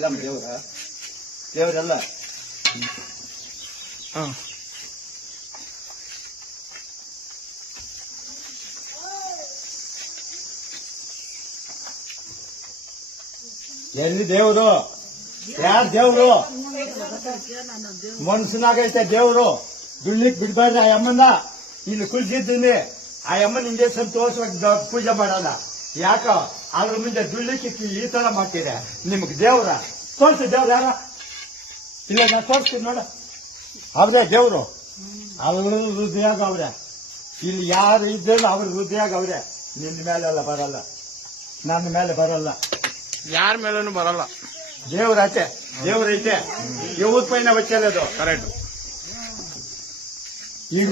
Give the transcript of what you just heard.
ಎಲ್ಲ ದೇವರೆಲ್ಲ ಎಲ್ಲಿ ದೇವರು ಯಾರು ದೇವ್ರು ಮನ್ಸನಾಗೈತೆ ದೇವ್ರು ದುಳ್ಳಿಕ್ ಬಿಡ್ಬಾರ್ದು ಆ ಅಮ್ಮನ್ನ ಇಲ್ಲಿ ಕುಳಿಸಿದ್ದೀನಿ ಆ ಅಮ್ಮನ ಹಿಂದೆ ಸಂತೋಷವಾಗಿ ಪೂಜೆ ಮಾಡಲ್ಲ ಯಾಕ ಅದ್ರ ಮುಂದೆ ದುಳ್ಳಿಕ್ಕೆ ಈ ತರ ಮಾಡ್ತೀರ ನಿಮ್ಗೆ ದೇವ್ರ ತೋರಿಸಿ ದೇವ್ರ ಯಾರ ಇಲ್ಲ ನಾ ತೋರಿಸ್ತೀನಿ ನೋಡ ಅವ್ರೇ ದೇವ್ರು ಅವ್ರ ಹೃದಯಾಗ ಅವ್ರೆ ಇಲ್ಲಿ ಯಾರು ಇದ್ದರೂ ಅವ್ರ ಹೃದಯಾಗ ಅವ್ರೆ ನಿನ್ನ ಮೇಲೆಲ್ಲ ಬರಲ್ಲ ನನ್ನ ಮೇಲೆ ಬರಲ್ಲ ಯಾರ ಮೇಲೂ ಬರಲ್ಲ ದೇವ್ರೈತೆ ದೇವ್ರೈತೆ ಇವತ್ತು ಪೈನ ಬಚ್ಚಲ್ಲದು ಕರೆಕ್ಟ್ ಈ